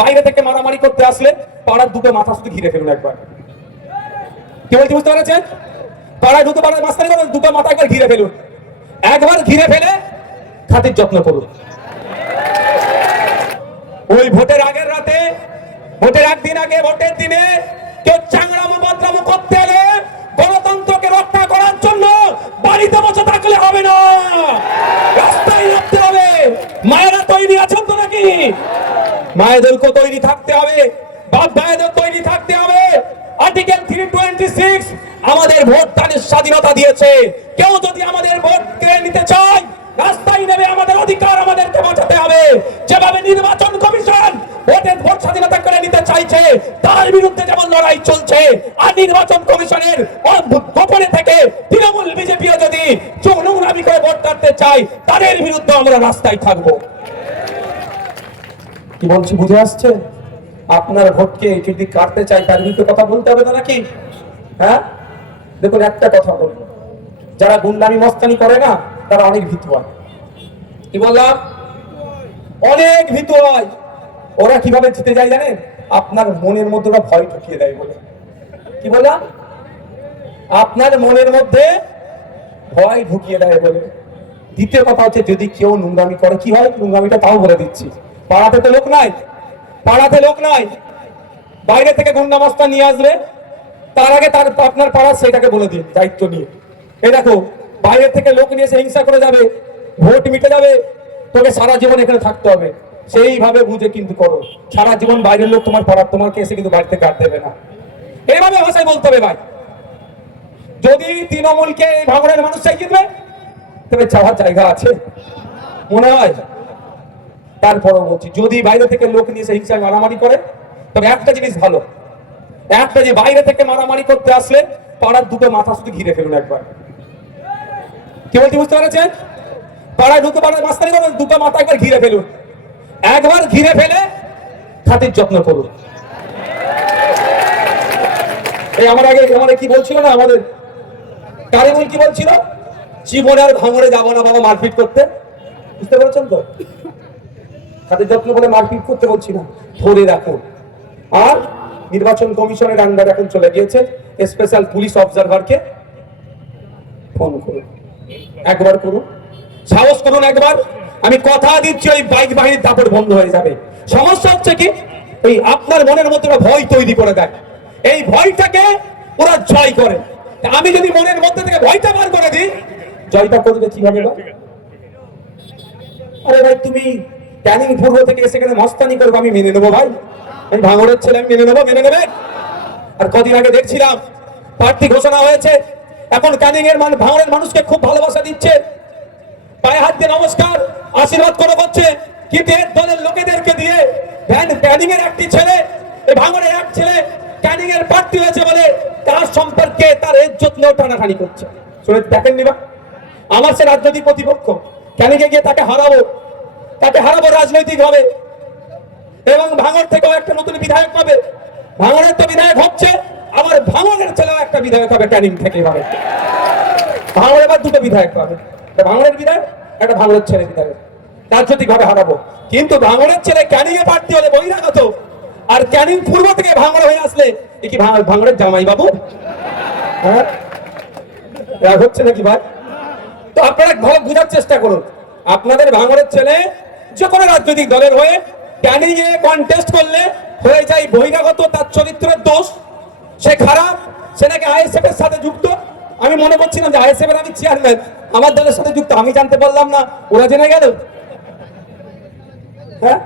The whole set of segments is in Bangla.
বাইরে থেকে মারামারি করতে আসলে পাড়ার দুটো মাথা শুধু ঘিরে ফেলুন একবার। কি বলছি বুঝতে পারছেন? পাড়ায় দুটো পাড়ার মাঝখানে দুটো মাথা একবার ঘিরে ফেলুন। একবার ঘিরে ফেলে খাতির যত্ন করুন। ওই ভোটের আগের রাতে, ভোটের একদিন আগে, ভোটের দিনে কেউ চাংড়ামো বদনামো করতে এলে গণতন্ত্রকে রক্ষা করার জন্য বাড়িতে বসে থাকলে হবে না, রাস্তায় নামতে হবে। মায়েরা তৈরি আছেন তো নাকি? মায়েদেরকে তৈরি থাকতে হবে, বাপ ভাইদের তৈরি থাকতে হবে। আর্টিকেল 326 আমাদের ভোট দানের স্বাধীনতা দিয়েছে। কেউ যদি আমাদের ভোট কেড়ে নিতে চায় রাস্তায় নেমে আমাদের অধিকার আমাদেরকে বাঁচাতে হবে। যেভাবে নির্বাচন কমিশন ভোট স্বাধীনতা কেড়ে নিতে চাইছে তার বিরুদ্ধে যেমন লড়াই চলছে, আর নির্বাচন কমিশনের গোপনে থেকে তৃণমূল বিজেপিও যদি নোংরামি করে ভোট কাটতে চায় তাদের বিরুদ্ধে আমরা রাস্তায় থাকবো। কি বলছি বুঝে আসছে? আপনার ভোটকে যদি কাটতে চাই তার বিরুদ্ধে কথা বলতে হবে না নাকি? হ্যাঁ, দেখুন একটা কথা বলবো, যারা গুন্ডামি মস্তানি করে না তারা অনেক ভীতু হয়। কি বললাম? অনেক ভীতু হয়। ওরা কিভাবে জিতে যায় জানেন? আপনার মনের মধ্যে ওরা ভয় ঢুকিয়ে দেয় বলে। কি বললাম? আপনার মনের মধ্যে ভয় ঢুকিয়ে দেয় বলে। দ্বিতীয় কথা হচ্ছে, যদি কেউ নোংরামি করে কি হয়? নোংরামিটা তাও বলে দিচ্ছি, পাড়াতে তো লোক নাই, পাড়াতে লোক নাই, বাইরে থেকে গুন্ডা মস্তান নিয়ে আসবে, তার আগে তার আপনার পাড়া সেটাকে বলে দিন দায়িত্ব নিয়ে। এই দেখো, বাইরে থেকে লোক নিয়ে এসে হিংসা করে যাবে, ভোট মিটে যাবে, তোকে সারা জীবন এখানে থাকতে হবে, সেইভাবে বুঝে কিন্তু করো। সারা জীবন বাইরের লোক তোমার পাড়ার তোমাকে এসে কিন্তু বাড়িতে গাড় দেবে না, এইভাবে ভাষায় বলতে হবে ভাই। যদি তৃণমূলকে এই ভাঙড়ের মানুষ চাই জিতবে তবে যাওয়ার জায়গা আছে মনে হয়। তারপরও বলছি, যদি বাইরে থেকে লোক নিয়ে এসে হিংসা মারামারি করে তবে একটা জিনিস ভালো, একটা যে বাইরে থেকে মারামারি করতে আসলে পাড়ার দুটো মাথা শুধু ঘিরে ফেলুন একবার। কি বলছি বুঝতে পারছেন? পাড়ায় দুটো পাড়ার মাঝখানে দুটো মাথা একবার ঘিরে ফেলুন। একবার ঘিরে ফেলে খাতির যত্ন করুন। এই আমার আগে কি বলছিল না, আমাদের কারিমুল কি বলছিল? জীবনে আর ভাঙড়ে যাবো না বাবা মারপিট করতে। বুঝতে পেরেছেন তো? খাতির যত্ন বলে মারপিট করতে বলছি না, ধরে রাখুন। আর নির্বাচন কমিশনের আন্ডার এখন চলে গিয়েছে, স্পেশাল পুলিশ অবজারভারকে ফোন করুন, একবার করুন, সাহস করুন একবার। আমি কথা দিচ্ছি ওই বাইক বাহিনীর দাপট বন্ধ হয়ে যাবে। সমস্যা হচ্ছে কি, ওই আপনার মনের মধ্যে ভয় তৈরি করে দেয়, এই ভয়টাকে ওরা জয় করে। আমি যদি মনের মধ্যে থেকে ভয়টা বার করে দিই, জয়টা করবে কিভাবে? আরে ভাই, তুমি ক্যানিং পূর্ব থেকে এসে এখানে মস্তানি করবো, আমি মেনে নেবো ভাই, আমি ভাঙড়ের ছেলে, আমি মেনে নেবো, মেনে নেবে। আর কদিন আগে দেখছিলাম প্রার্থী ঘোষণা হয়েছে, এখন ক্যানিং এর ভাঙড়ের মানুষকে খুব ভালোবাসা দিচ্ছে, পায়ে হাত দিয়ে নমস্কার আশীর্বাদ করে করছে। কিন্তু এর দলের লোকেদেরকে দিয়ে ক্যানিং এর একটি ছেলে, এই ভাঙড়ের এক ছেলে ক্যানিং এর প্রার্থী হয়েছে বলে তার সম্পর্কে তার ইজ্জত নিয়ে টানাটানি করছে। শুনে দেখেননি বা? আমার সে রাজনৈতিক প্রতিপক্ষ, ক্যানিং এ গিয়ে তাকে হারাবো রাজনৈতিক ভাবে, এবং ভাঙড় থেকেও একটা নতুন বিধায়ক পাবে। ভাঙড়ের তো বিধায়ক হচ্ছে, আমার ভাঙড়ের ছেলেও একটা বিধায়ক হবে ক্যানিং থেকে পাবে। ভাঙড়ে এবার দুটো বিধায়ক পাবে, ভাঙড়ের বিধায়ক, একটা ভাঙড়ের ছেলে বিধায়ক, রাজনৈতিক ভাবে হারাবো। কিন্তু ভাঙড়ের ছেলে ক্যানিং এ প্রার্থী হলে বহিরাগত, আর ক্যানিং পূর্ব থেকে ভাঙড় হয়ে আসলে কি ভাঙড়ের জামাই বাবু? হ্যাঁ, হচ্ছে নাকি ভাই? তো আপনারা ভালো বুঝার চেষ্টা করুন। আপনাদের ভাঙড়ের ছেলে যে কোনো রাজনৈতিক দলের হয়ে ক্যানিং এ কন্টেস্ট করলে হয়ে যায় বহিরাগত, তার চরিত্রের দোষ, সে খারাপ, সে নাকি আইএসএফ এর সাথে যুক্ত। আমি মনে করছিলাম যে আইএসএফ এর আমি চেয়ারম্যান, আমার দলের সাথে যুক্ত, আমি জানতে পারলাম না, ওরা জেনে গেল। হ্যাঁ,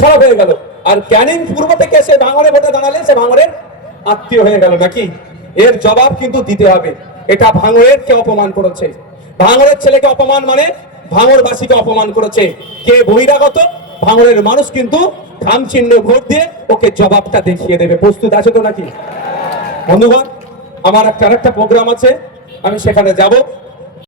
খারাপ হয়ে গেল। আর ক্যানিং পূর্ব থেকে সে ভাঙড়ে ভোটে দাঁড়ালে সে ভাঙড়ের আত্মীয় হয়ে গেল নাকি? এর জবাব কিন্তু দিতে হবে। এটা ভাঙড়ের কে অপমান করেছে, ভাঙড়ের ছেলেকে অপমান মানে ভাঙড়বাসীকে অপমান করেছে। কে বহিরাগত, ভাঙড়ের মানুষ কিন্তু খাম চিহ্ন ভোট দিয়ে ওকে জবাবটা দেখিয়ে দেবে। প্রস্তুত আছে তো নাকি বন্ধুগণ? আমার আরেকটা প্রোগ্রাম আছে, আমি সেখানে যাব।